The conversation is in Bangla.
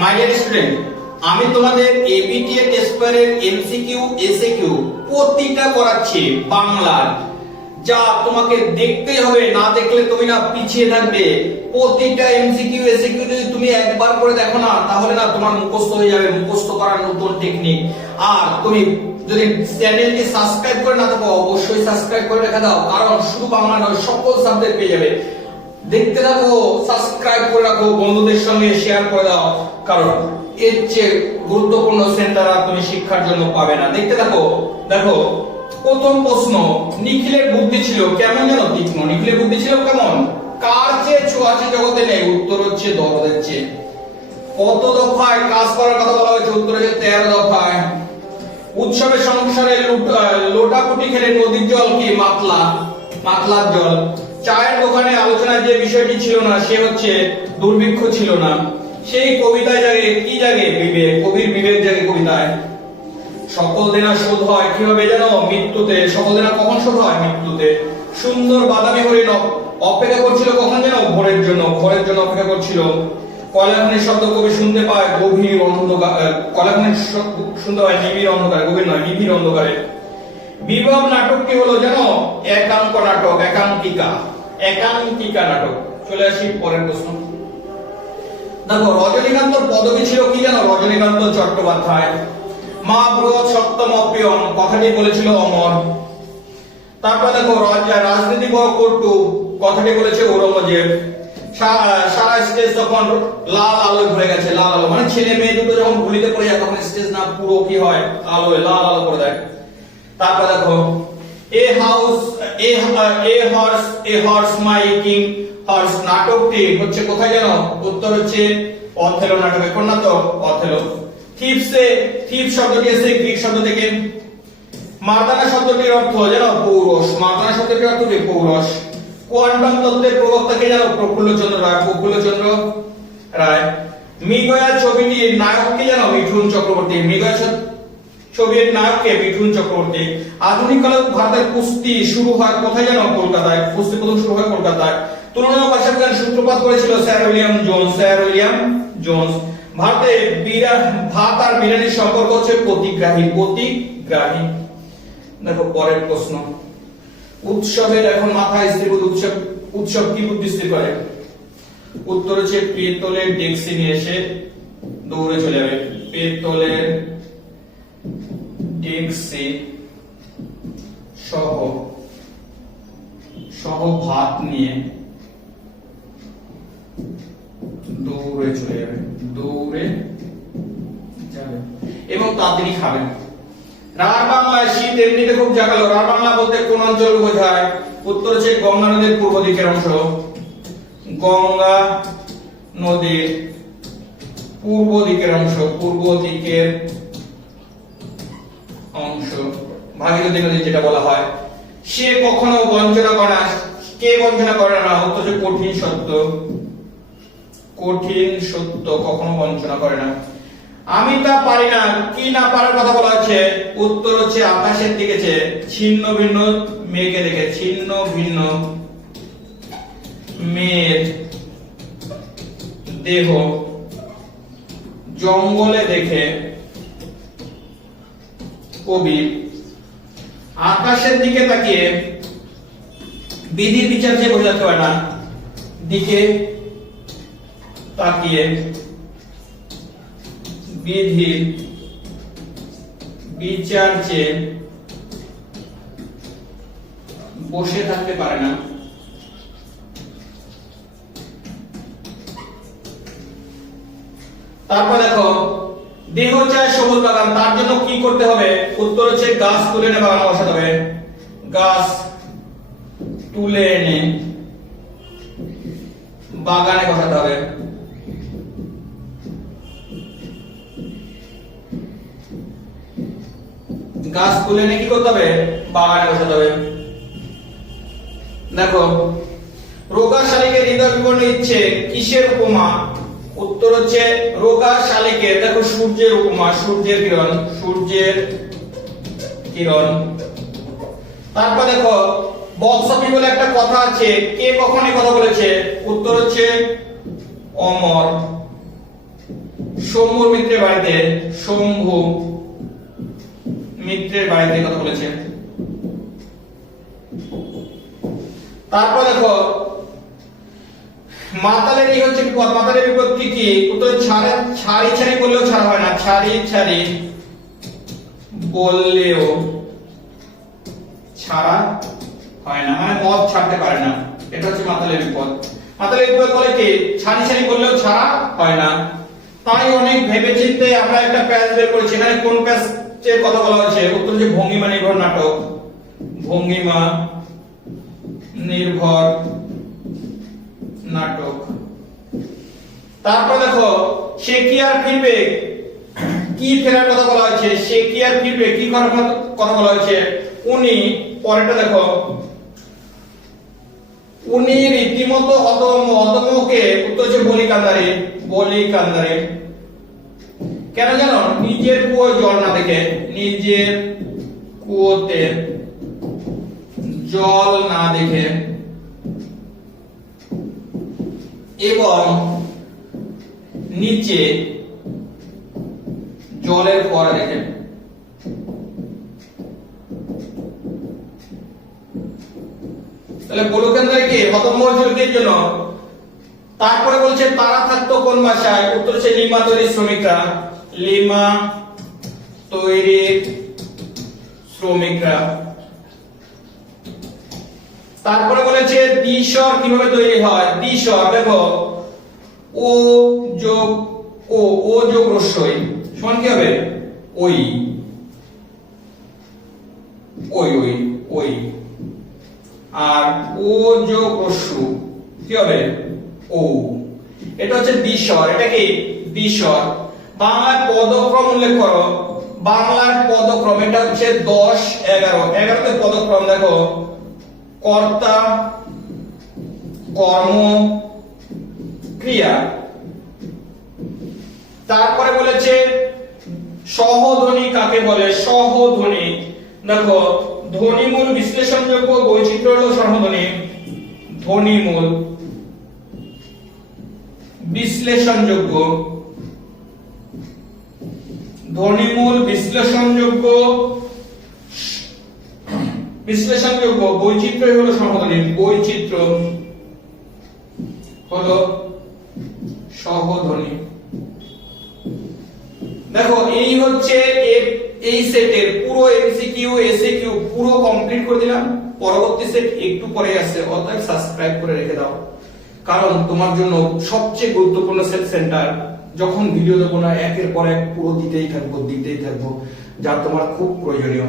মাই ডিয়ার স্টুডেন্ট, আমি তোমাদের এবিটিএ টেস্ট পেপারের এমসিকিউ এসএকিউ প্রতিটা করাচ্ছি বাংলার, যা তোমাকে দেখতে হবে, না দেখলে তুমি না পিছিয়ে থাকবে। প্রতিটা এমসিকিউ এসএকিউ যদি তুমি একবার করে দেখো না, তাহলে না তোমার মুখস্থ হয়ে যাবে, মুখস্থ করার নতুন টেকনিক। আর তুমি যদি চ্যানেলটি সাবস্ক্রাইব করে না থাকো, অবশ্যই সাবস্ক্রাইব করে রেখে দাও, কারণ শুধু বাংলা নয় সকল সাবজেক্ট পেয়ে যাবে। দেখতে থাকো, সাবস্ক্রাইব করে রাখো, বন্ধুদের সঙ্গে শেয়ার করে দাও, কারণ এর চেয়ে গুরুত্বপূর্ণ সেন্টার আর তুমি শিক্ষার জন্য পাবে না। দেখতে থাকো। দেখো, প্রথম প্রশ্ন, নিখিলের বুদ্ধি ছিল কেমন যেন তীক্ষ্ণ। নিখিলের বুদ্ধি ছিল কেমন? কার চেয়ে ছোঁয়াচে জগতে নেই? উত্তর হচ্ছে দরদের চেয়ে। কত দফায় কাজ করার কথা বলা হয়েছে? উত্তর হচ্ছে 13 দফায়। উৎসবে সংসারে লোটাকুটি খেলে নদীর জল কি? মাতলার জল। চায়ের দোকানে আলোচনায় যে বিষয়টি ছিল না, সে হচ্ছে দুর্ভিক্ষ ছিল না। সেই কবিতায় জাগে কি? জাগে বিবেক। কবির বিবেক জাগে কবিতায়। সকল দেনা শোধ হয় কিভাবে যেন? মৃত্যুতে। সকল দেনা কখন শোধ হয়? মৃত্যুতে। সুন্দর বাদামি হরিণ অপেক্ষা করছিল কখন যেন? ভোরের জন্য অপেক্ষা করছিল। কয়লাখনির শব্দ কবি শুনতে পায় গভীর অন্ধকার। কয়লাখনির শুনতে পায় নিবিড় অন্ধকারে, গভীর নয়, নিবিড় অন্ধকারে। বিভব নাটকটি হলো যেন একাঙ্ক নাটক, একাঙ্কিকা নাটক। চলে আসি পরের প্রশ্ন। দেখো, রজনীকান্তর পদবী ছিল কি যেন? রজনীকান্ত চট্টোপাধ্যায়। মা বৃহৎ সত্যম অপ্রিয়ম কথাটি বলেছিল অমর। তারপর দেখো, রাজনীতি বড় কটু কথাটি বলেছে ঔরঙ্গজেব। সারা স্টেজ তখন লাল আলোয় ভরে গেছে। লাল আলো মানে ছেলে মেয়ে দুটো যখন গুলিতে পড়ে যায়, তখন স্টেজ না পুরো কি হয়? আলোয় লাল আলো করে দেয়। তারপর দেখো, এ হর্স মাই কিং হর্স নাটকটি হচ্ছে কোথায় যেন? উত্তর হচ্ছে অথেলো নাটকে। কোন নাটক? অথেলো। থিপ শব্দটি এসে গ্রিক শব্দ থেকে। মার্দানা শব্দটির অর্থ যেন পৌরষ। মার্দানা শব্দটির অর্থ কি? পৌরষ। কোয়ান্টাম তত্ত্বের প্রবক্তা কে যেন? প্রফুল্লচন্দ্র রায়। মৃগয়া ছবিটির নায়ক কে যেন? মিঠুন চক্রবর্তী। মৃগয়া ছবির নায়ককে মিঠুন চক্রবর্তী। আধুনিক কালে ভারতের কুস্তি শুরু হয় কোথায় যেন? কলকাতায়। কুস্তি প্রথম শুরু হয় কলকাতায়। তুলনা ভাষাবিজ্ঞান সূত্রপাত করেছিল স্যার উইলিয়াম জোন্স। ভারতে ভাত আর বিরিয়ানির সম্পর্ক হচ্ছে প্রতিগ্রাহী। দেখো পরের প্রশ্ন। উৎসবের এখন মাথায় স্থির বুদ্ধি। উৎসব কি বুদ্ধি স্থির করে? উত্তর হচ্ছে পেতলের ডেক্সি নিয়ে এসে দৌড়ে চলে যাবে। পেতলের ডেক্সি সহ ভাত নিয়ে দৌড়ে চলে যাবে। এবং তাড়াতাড়ি খাবেন। রাঢ় বাংলায় শীত এমনিতে খুব জাগালো। রাঢ় বাংলা বলতে কোন অঞ্চল বোঝায়? উত্তর হচ্ছে গঙ্গা নদীর পূর্ব দিকের অংশ। গঙ্গা নদীর পূর্ব দিকের অংশ ভাগীরথী নদী যেটা বলা হয়। সে কখনো বঞ্চনা করে না। কে বঞ্চনা করে না? উত্তর হচ্ছে কঠিন সত্য কখনো বঞ্চনা করে না। আমি তা পারি না, কি না পারার কথা বলা হচ্ছে? উত্তর হচ্ছে আকাশের দিকে চেয়ে ছিন্ন ভিন্ন মেঘে দেখে। ছিন্ন ভিন্ন মেঘ দেহ জঙ্গলে দেখে কবি আকাশের দিকে তাকিয়ে বিধির বিচার যে বোঝাতে পারে না, দিকে তাকিয়ে বিধির বিচার চেয়ে বসে থাকতে পারে না। তারপর দেখো, দেহ চায় সবুজ বাগান, তার জন্য কি করতে হবে? উত্তর হচ্ছে গাছ তুলে এনে বাগানে বসাতে হবে। গাছ তুলে এনে বাগানে বসাতে হবে। গাছ তুলে এনে কি করতে হবে? বাগানে বসাতে হবে। দেখো, রোগা শালিকের হৃদয় বিবর্ণ ইচ্ছে কিসের উপমা? উত্তর হচ্ছে রোগা শালিকের, দেখো সূর্যের উপমা। সূর্যের কিরণ। তারপর দেখো, বক্সপি বলে একটা কথা আছে, কে কখন এই কথা বলেছে? উত্তর হচ্ছে অমর। শম্ভু মিত্রের বাড়িতে, শম্ভু মিত্রের বাড়িতে কথা বলেছে। তারপর দেখো মাতালের এই হচ্ছে বিপদ, মাতালের বিপদ কি কি? উত্তর ছাড়ি ছাড়ি বললেও ছাড়া হয় না, ছাড়ি ছাড়ি বললেও ছাড়া হয় না, মানে মদ ছাড়তে পারে না, এটা হচ্ছে মাতালের বিপদ। মাতালের বিপদ বলে কি? ছাড়ি ছাড়ি বললেও ছাড়া হয় না। তাই অনেক ভেবেচিন্তে আমরা একটা প্যাচ বের করেছি। এখানে কোন প্যাচের কথা বলা হয়েছে? উত্তর হচ্ছে ভঙ্গিমা নির্ভর নাটক, ভঙ্গিমা নির্ভর নাটক। তারপর দেখো সে কি আর ফিরবে, কি ফেরার কথা বলা হয়েছে? সে কি আর ফিরবে, কি করার কথা বলা হয়েছে? উনি, পরেরটা দেখো, উনি রীতিমতো অদম্য, অদম্যকে উত্তর হচ্ছে বলি কান্দারে, বলি কান্দারে। কেন জানো? নিজের কুয়োয় জল না দেখে, নিজের কুয়োতে জল না দেখে এবং নিচে জলের ফোয়ারা দেখে। তাহলে বলুকেন্দ্রে কি অদম্য হয়েছিল জন্য। তারপরে বলছে তারা থাকতো কোন ভাষায়? উত্তর হচ্ছে লিমা তৈরি শ্রমিকরা, লিমা তৈরি শ্রমিকরা। তারপরে বলেছে দ্বিস্বর কিভাবে তৈরি হয়? দ্বিস্বর দেখো ও যোগ ও, ও যোগ রস্যই সমান কি হবে? ওই ওই ওই ওই। আর ও যোগ রস্যু কি হবে? ও। এটা হচ্ছে দ্বিস্বর। এটা কি? দ্বিস্বর। বাংলার পদক্রম উল্লেখ করো। বাংলার পদক্রম এটা হচ্ছে 10 11। 11 তে পদক্রম দেখো কর্তা, কর্ম, ক্রিয়া। তারপরে বলেছে সহধ্বনি কাকে বলে? সহধ্বনি দেখো ধ্বনিমূল বিশ্লেষণযোগ্য বৈচিত্র্য হলো সহধ্বনি, ধ্বনিমূল বিশ্লেষণযোগ্য, ধ্বনিমূল বিশ্লেষণযোগ্য বিশ্লেষণযোগ্য বৈচিত্র্য হলো সহধ্বনি, বৈচিত্র্য হলো সহধ্বনি। দেখো এই হচ্ছে এই সেটের পুরো এমসিকিউ এসএকিউ পুরো কমপ্লিট করে দিলাম। পরবর্তী সেট একটু পরে আসছে, অতএব সাবস্ক্রাইব করে রেখে দাও, কারণ তোমার জন্য সবচেয়ে গুরুত্বপূর্ণ সেট সেন্টার। যখন ভিডিও দেবো না একের পর এক পুরো দিতেই থাকবো, যা তোমার খুব প্রয়োজনীয়।